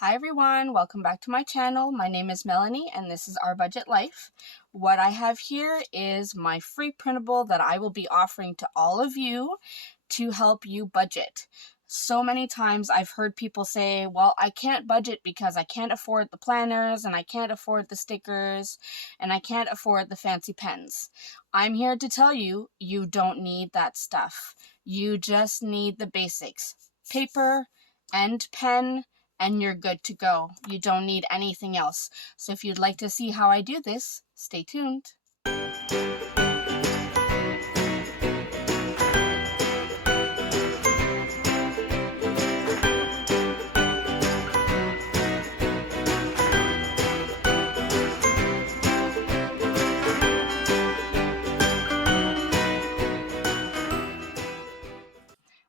Hi everyone, welcome back to my channel. My name is Melanie and this is Our Budget Life. What I have here is my free printable that I will be offering to all of you to help you budget. So many times I've heard people say, well, I can't budget because I can't afford the planners and I can't afford the stickers and I can't afford the fancy pens. I'm here to tell you, you don't need that stuff. You just need the basics. Paper and pen, and you're good to go. You don't need anything else. So if you'd like to see how I do this, stay tuned.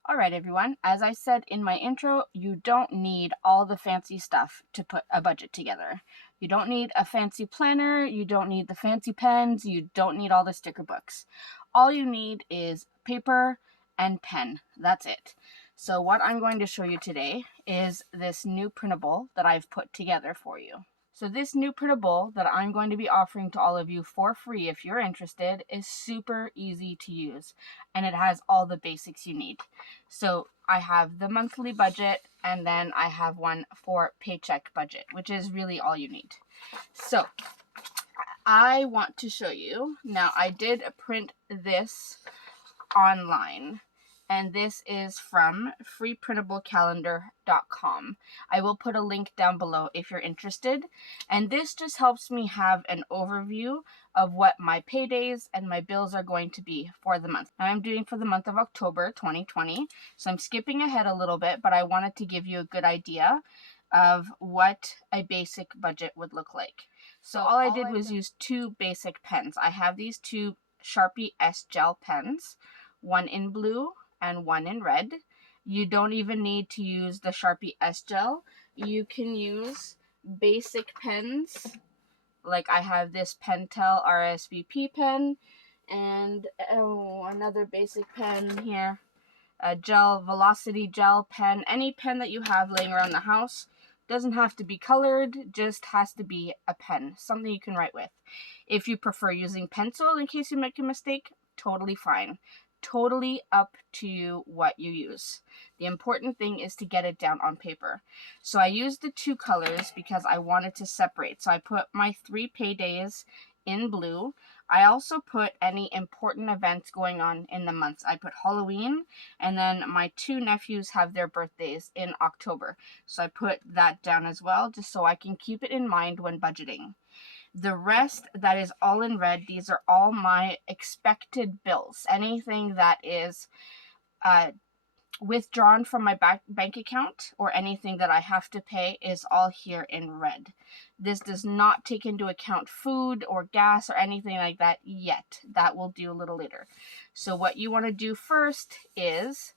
Alright everyone, as I said in my intro, you don't need all the fancy stuff to put a budget together. You don't need a fancy planner, you don't need the fancy pens, you don't need all the sticker books. All you need is paper and pen. That's it. So what I'm going to show you today is this new printable that I've put together for you. So this new printable that I'm going to be offering to all of you for free if you're interested is super easy to use and it has all the basics you need. So I have the monthly budget and then I have one for paycheck budget, which is really all you need. So I want to show you, now I did print this online. And this is from freeprintablecalendar.com. I will put a link down below if you're interested. And this just helps me have an overview of what my paydays and my bills are going to be for the month. Now I'm doing for the month of October 2020. So I'm skipping ahead a little bit, but I wanted to give you a good idea of what a basic budget would look like. So all I did was use two basic pens. I have these two Sharpie S Gel pens, one in blue and one in red. You don't even need to use the Sharpie S Gel. You can use basic pens. Like I have this Pentel RSVP pen and another basic pen here. A Velocity gel pen. Any pen that you have laying around the house. Doesn't have to be colored, just has to be a pen. Something you can write with. If you prefer using pencil in case you make a mistake, totally fine. Totally up to you what you use. The important thing is to get it down on paper. So I used the two colors because I wanted to separate. So I put my 3 paydays in blue. I also put any important events going on in the months. I put Halloween, and then my 2 nephews have their birthdays in October. So I put that down as well, just so I can keep it in mind when budgeting. The rest, that is all in red. These are all my expected bills. Anything that is withdrawn from my bank account or anything that I have to pay is all here in red. This does not take into account food or gas or anything like that yet. That will do a little later. So what you want to do first is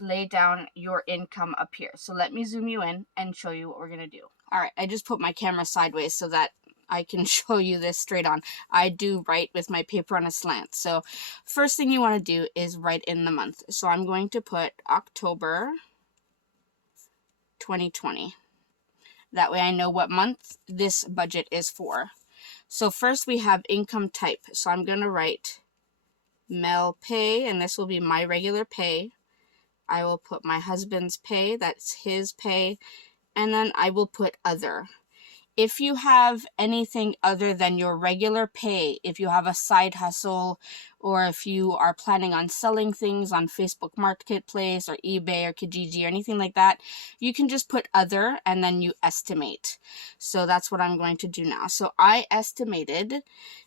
lay down your income up here. So let me zoom you in and show you what we're going to do. All right, I just put my camera sideways so that I can show you this straight on. I do write with my paper on a slant. So first thing you want to do is write in the month. So I'm going to put October 2020. That way I know what month this budget is for. So first we have income type. So I'm going to write mail pay, and this will be my regular pay. I will put my husband's pay, that's his pay, and then I will put other. If you have anything other than your regular pay, if you have a side hustle, or if you are planning on selling things on Facebook Marketplace or eBay or Kijiji or anything like that, you can just put other and then you estimate. So that's what I'm going to do now. So I estimated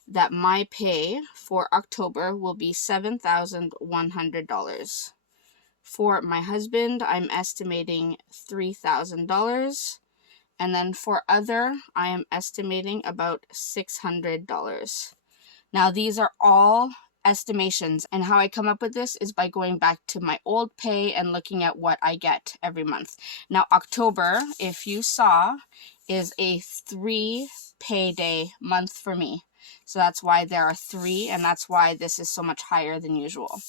that my pay for October will be $7,100. For my husband, I'm estimating $3,000. And then for other, I am estimating about $600. Now, these are all estimations, and how I come up with this is by going back to my old pay and looking at what I get every month. Now, October, if you saw, is a 3 payday month for me. So that's why there are 3, and that's why this is so much higher than usual.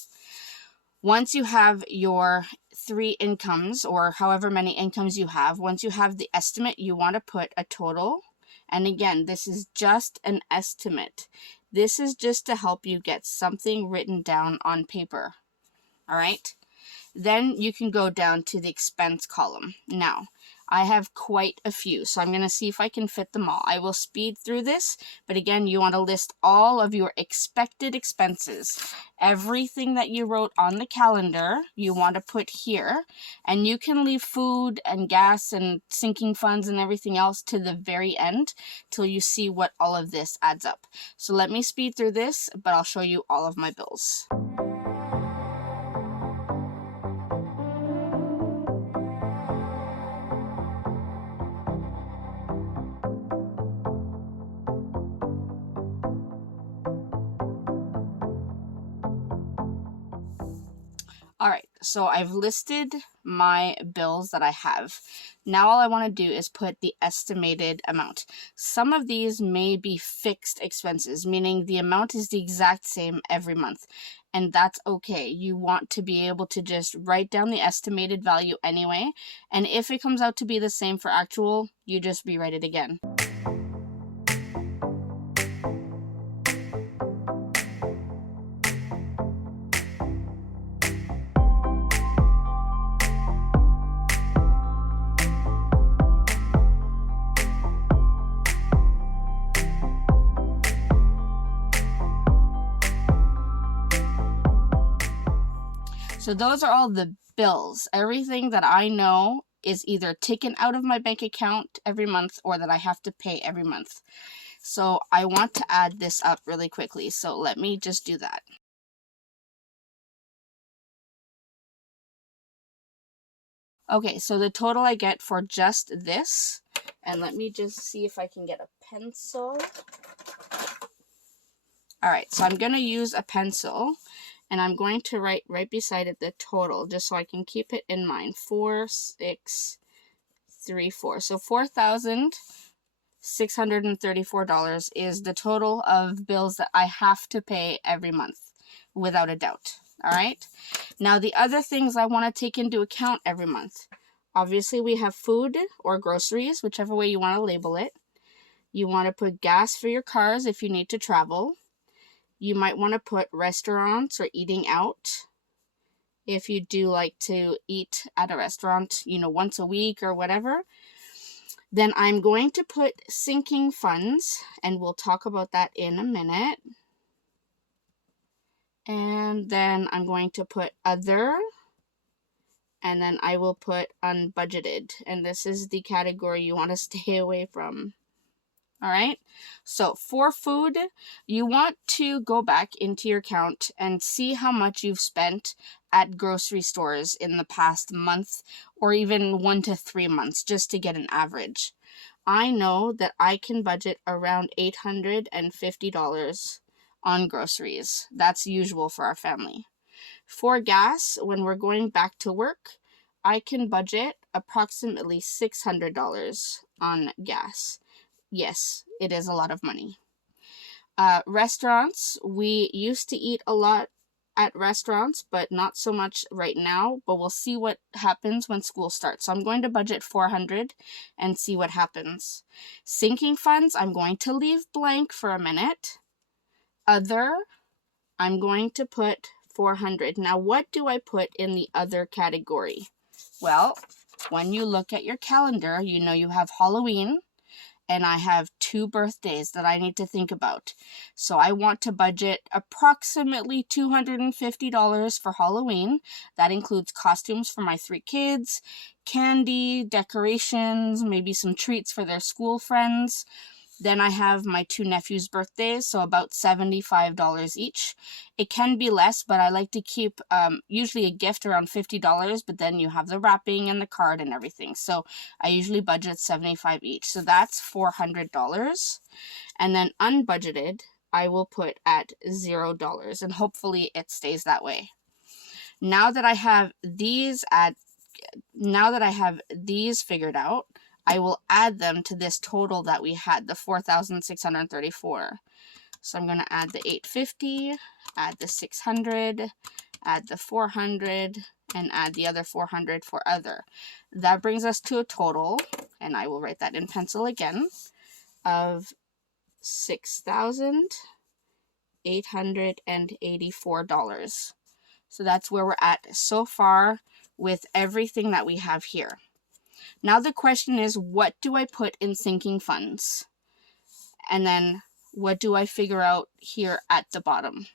Once you have your 3 incomes, or however many incomes you have, once you have the estimate, you want to put a total. And again, this is just an estimate. This is just to help you get something written down on paper. All right? Then you can go down to the expense column. Now, I have quite a few, so I'm going to see if I can fit them all. I will speed through this, but again, you want to list all of your expected expenses. Everything that you wrote on the calendar, you want to put here, and you can leave food and gas and sinking funds and everything else to the very end till you see what all of this adds up. So let me speed through this, but I'll show you all of my bills. All right, so I've listed my bills that I have. Now all I want to do is put the estimated amount. Some of these may be fixed expenses, meaning the amount is the exact same every month. And that's okay. You want to be able to just write down the estimated value anyway. And if it comes out to be the same for actual, you just rewrite it again. So those are all the bills. Everything that I know is either taken out of my bank account every month or that I have to pay every month. So I want to add this up really quickly. So let me just do that. Okay, so the total I get for just this, and let me just see if I can get a pencil. All right, so I'm going to use a pencil. And I'm going to write right beside it the total, just so I can keep it in mind. 4634. So $4,634 is the total of bills that I have to pay every month, without a doubt. All right. Now, the other things I want to take into account every month. Obviously, we have food or groceries, whichever way you want to label it. You want to put gas for your cars if you need to travel. You might want to put restaurants or eating out if you do like to eat at a restaurant, once a week or whatever. Then I'm going to put sinking funds, and we'll talk about that in a minute. And then I'm going to put other, and then I will put unbudgeted. And this is the category you want to stay away from. All right, so for food, you want to go back into your account and see how much you've spent at grocery stores in the past month, or even 1 to 3 months, just to get an average. I know that I can budget around $850 on groceries. That's usual for our family. For gas, when we're going back to work, I can budget approximately $600 on gas. Yes, it is a lot of money. Restaurants, we used to eat a lot at restaurants, but not so much right now, but we'll see what happens when school starts. So I'm going to budget $400 and see what happens. Sinking funds, I'm going to leave blank for a minute. Other, I'm going to put $400. Now, what do I put in the other category? Well, when you look at your calendar, you know you have Halloween, and I have 2 birthdays that I need to think about. So I want to budget approximately $250 for Halloween. That includes costumes for my 3 kids, candy, decorations, maybe some treats for their school friends. Then I have my 2 nephews' birthdays, so about $75 each. It can be less, but I like to keep usually a gift around $50, but then you have the wrapping and the card and everything. So I usually budget $75 each. So that's $400. And then unbudgeted, I will put at $0, and hopefully it stays that way. Now that I have these figured out, I will add them to this total that we had, the $4,634. So I'm going to add the $850, add the $600, add the 400, and add the other 400 for other. That brings us to a total, and I will write that in pencil again, of $6,884. So that's where we're at so far with everything that we have here. Now the question is, what do I put in sinking funds? And then what do I figure out here at the bottom?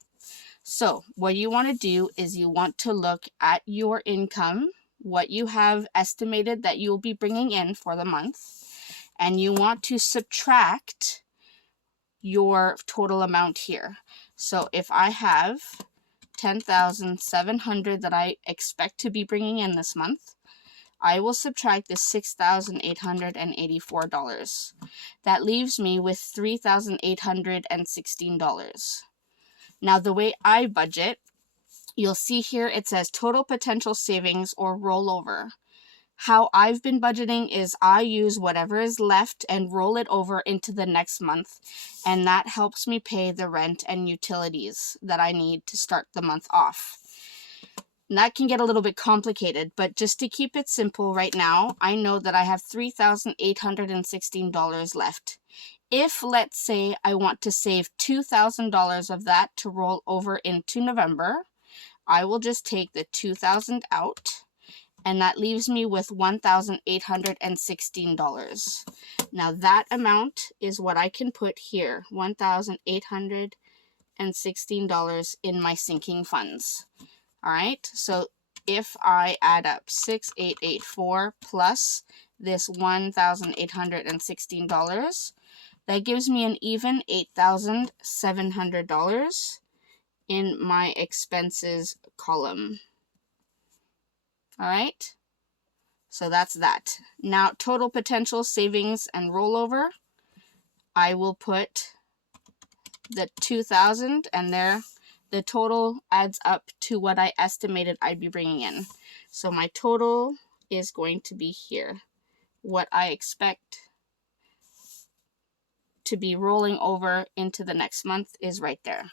So what you want to do is you want to look at your income, what you have estimated that you'll be bringing in for the month, and you want to subtract your total amount here. So if I have $10,700 that I expect to be bringing in this month, I will subtract the $6,884. That leaves me with $3,816. Now, the way I budget, you'll see here it says total potential savings or rollover. How I've been budgeting is I use whatever is left and roll it over into the next month, and that helps me pay the rent and utilities that I need to start the month off. And that can get a little bit complicated, but just to keep it simple right now, I know that I have $3,816 left. If, let's say, I want to save $2,000 of that to roll over into November, I will just take the $2,000 out, and that leaves me with $1,816. Now that amount is what I can put here, $1,816 in my sinking funds. All right, so if I add up 6,884 plus this $1,816, that gives me an even $8,700 in my expenses column. All right, so that's that. Now, total potential savings and rollover, I will put the 2,000, and there the total adds up to what I estimated I'd be bringing in. So my total is going to be here. What I expect to be rolling over into the next month is right there.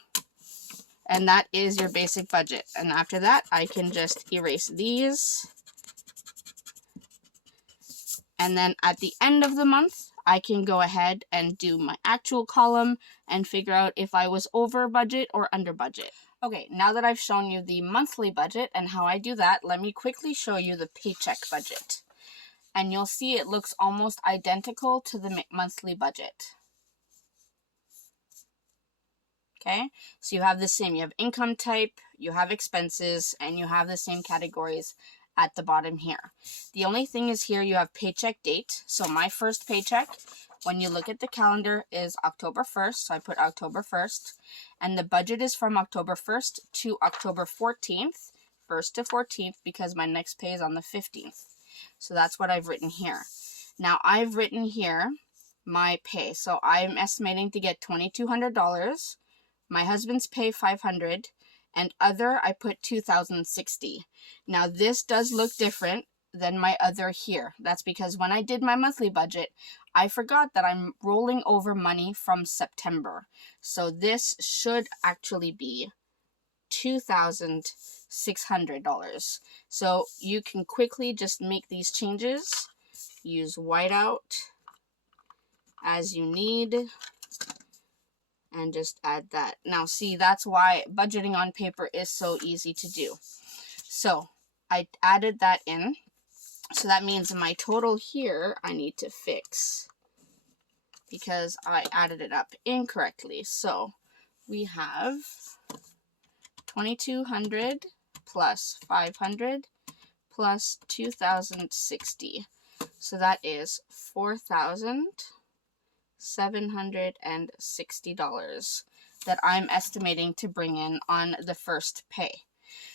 And that is your basic budget. And after that, I can just erase these. And then at the end of the month, I can go ahead and do my actual column and figure out if I was over budget or under budget. Okay, now that I've shown you the monthly budget and how I do that, let me quickly show you the paycheck budget. And you'll see it looks almost identical to the monthly budget. Okay, so you have the same, you have income type, you have expenses, and you have the same categories at the bottom here. The only thing is here you have paycheck date. So my first paycheck, when you look at the calendar, is October 1st. So I put October 1st. And the budget is from October 1st to October 14th, 1st to 14th, because my next pay is on the 15th. So that's what I've written here. Now I've written here my pay. So I'm estimating to get $2,200. My husband's pay $500, and other I put $2,060. Now this does look different than my other here. That's because when I did my monthly budget, I forgot that I'm rolling over money from September. So this should actually be $2,600. So you can quickly just make these changes. Use whiteout as you need. And just add that. Now see, that's why budgeting on paper is so easy to do. So I added that in. So that means my total here I need to fix because I added it up incorrectly. So we have 2,200 plus 500 plus 2,060. So that is $4,760 that I'm estimating to bring in on the first pay.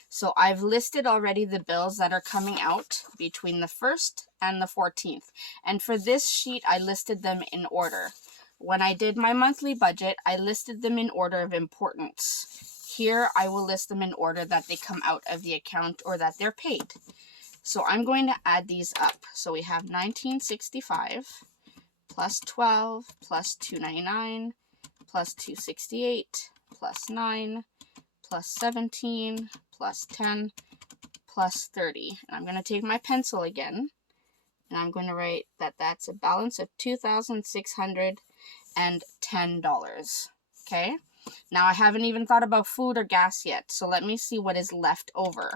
So I've listed already the bills that are coming out between the 1st and the 14th. And for this sheet, I listed them in order. When I did my monthly budget, I listed them in order of importance. Here, I will list them in order that they come out of the account or that they're paid. So I'm going to add these up. So we have $1,965 plus 12 plus $299 plus $268 plus 9 plus 17 plus 10 plus 30. And I'm going to take my pencil again, and I'm going to write that that's a balance of $2,610. Okay? Now I haven't even thought about food or gas yet, so let me see what is left over.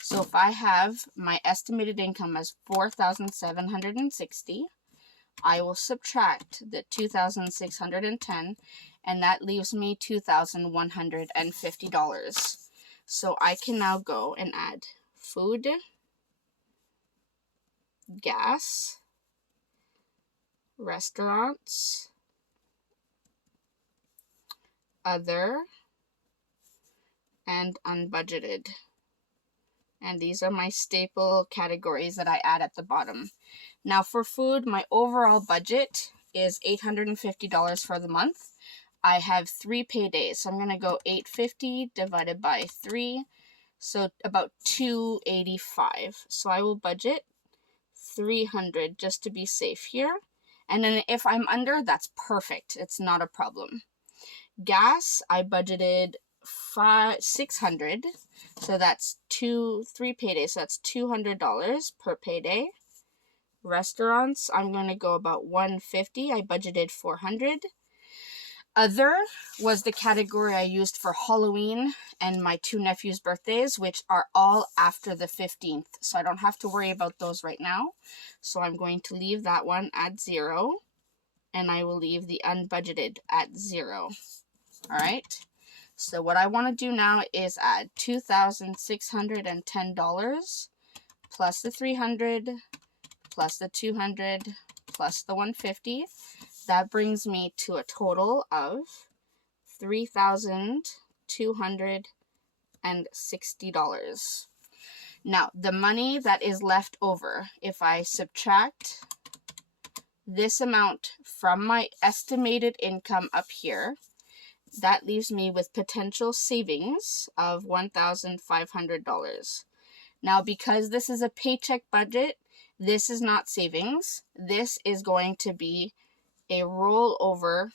So if I have my estimated income as $4,760, I will subtract the $2,610, and that leaves me $2,150. So I can now go and add food, gas, restaurants, other, and unbudgeted. And these are my staple categories that I add at the bottom. Now for food, my overall budget is $850 for the month. I have 3 paydays, so I'm going to go $850 divided by 3, so about $285. So I will budget $300 just to be safe here. And then if I'm under, that's perfect. It's not a problem. Gas, I budgeted $600, so that's 3 paydays, so that's $200 per payday. Restaurants, I'm going to go about $150. I budgeted $400. Other was the category I used for Halloween and my 2 nephews' birthdays, which are all after the 15th, so I don't have to worry about those right now. So I'm going to leave that one at 0, and I will leave the unbudgeted at 0. All right, so what I want to do now is add $2,610 plus the $300 plus the $200 plus the $150. That brings me to a total of $3,260. Now, the money that is left over, if I subtract this amount from my estimated income up here, that leaves me with potential savings of $1,500. Now, because this is a paycheck budget, this is not savings. This is going to be a rollover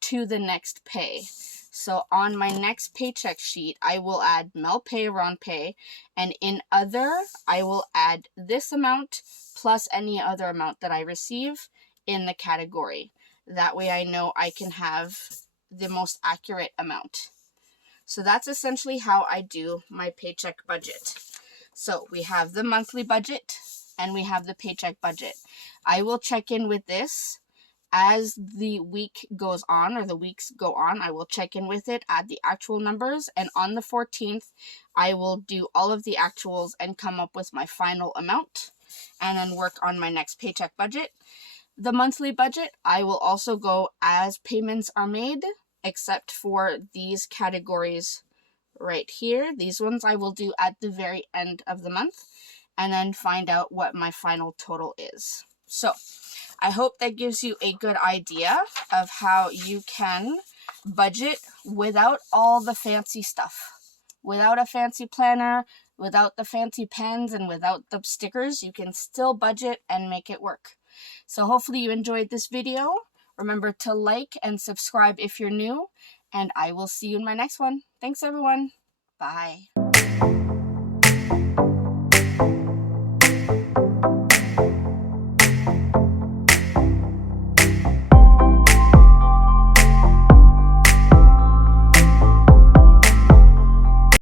to the next pay. So on my next paycheck sheet, I will add Mel Pay, Ron Pay, and in other, I will add this amount plus any other amount that I receive in the category. That way I know I can have the most accurate amount. So that's essentially how I do my paycheck budget. So we have the monthly budget and we have the paycheck budget. I will check in with this as the week goes on, or the weeks go on. I will check in with it, add the actual numbers, and on the 14th, I will do all of the actuals and come up with my final amount, and then work on my next paycheck budget. The monthly budget, I will also go as payments are made, except for these categories right here. These ones I will do at the very end of the month, and then find out what my final total is. So I hope that gives you a good idea of how you can budget without all the fancy stuff. Without a fancy planner, without the fancy pens, and without the stickers, you can still budget and make it work. So hopefully you enjoyed this video. Remember to like and subscribe if you're new, and I will see you in my next one. Thanks everyone. Bye.